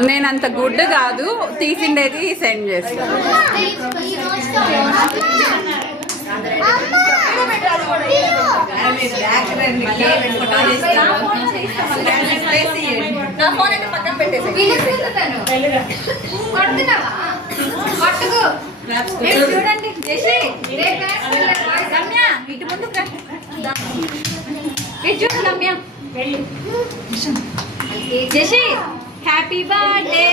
నేను అంత గుడ్ కాదు, తీసిండేది సెండ్ చేస్తాను. చూడండి రమ్య, ఇటు ముందు ఇటు చూడు రమ్య. జషి హ్యాపీ బర్త్డే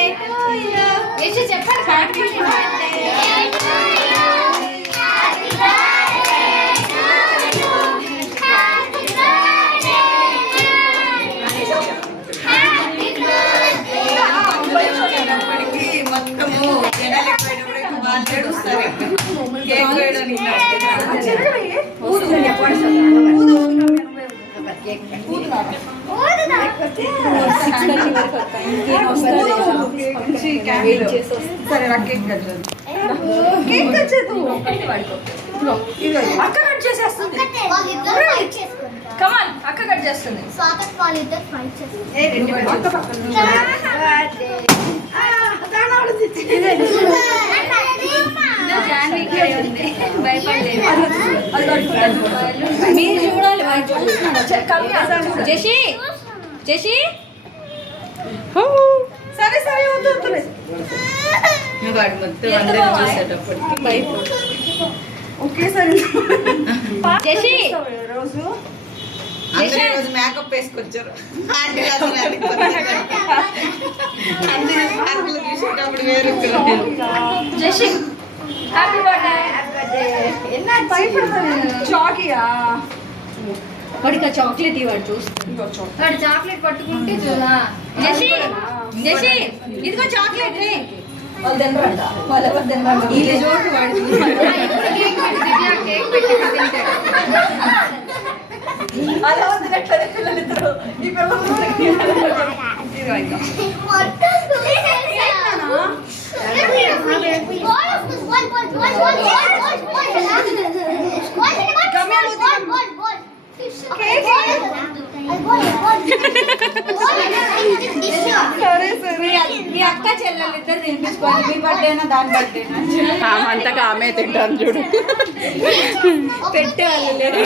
జషి చెప్పండి. హ్యాపీ బర్త్డే అక్క కట్ చేసేస్తుంది. కమాన్ అక్క కట్ చేస్తుంది. మీరు చూడాలి. జషి జషి సరే సరే వద్దు ఒకేసారి జషి రోజు మేకప్ వేసుకొచ్చారు. చూసేటప్పుడు వేరు. జషి హ్యాపీ బర్త్డే. చాకియా వాడికి ఆ చాక్లెట్ ఇవ్వడు చూస్తాడు. చాక్లెట్ పట్టుకుంటే చూడా. జషి జషి ఇదిగో చాక్లెట్ రే. అలా వదిలేట్లే పిల్లలిద్దరు. ఈ మీ అక్క చెల్లెలు ఇద్దరు తినిపించుకోండి. మీ బర్త్డేనా దాని బర్త్డేనా అంతగా ఆమె తింటారు చూడు. పెట్టే వాళ్ళు లేరు.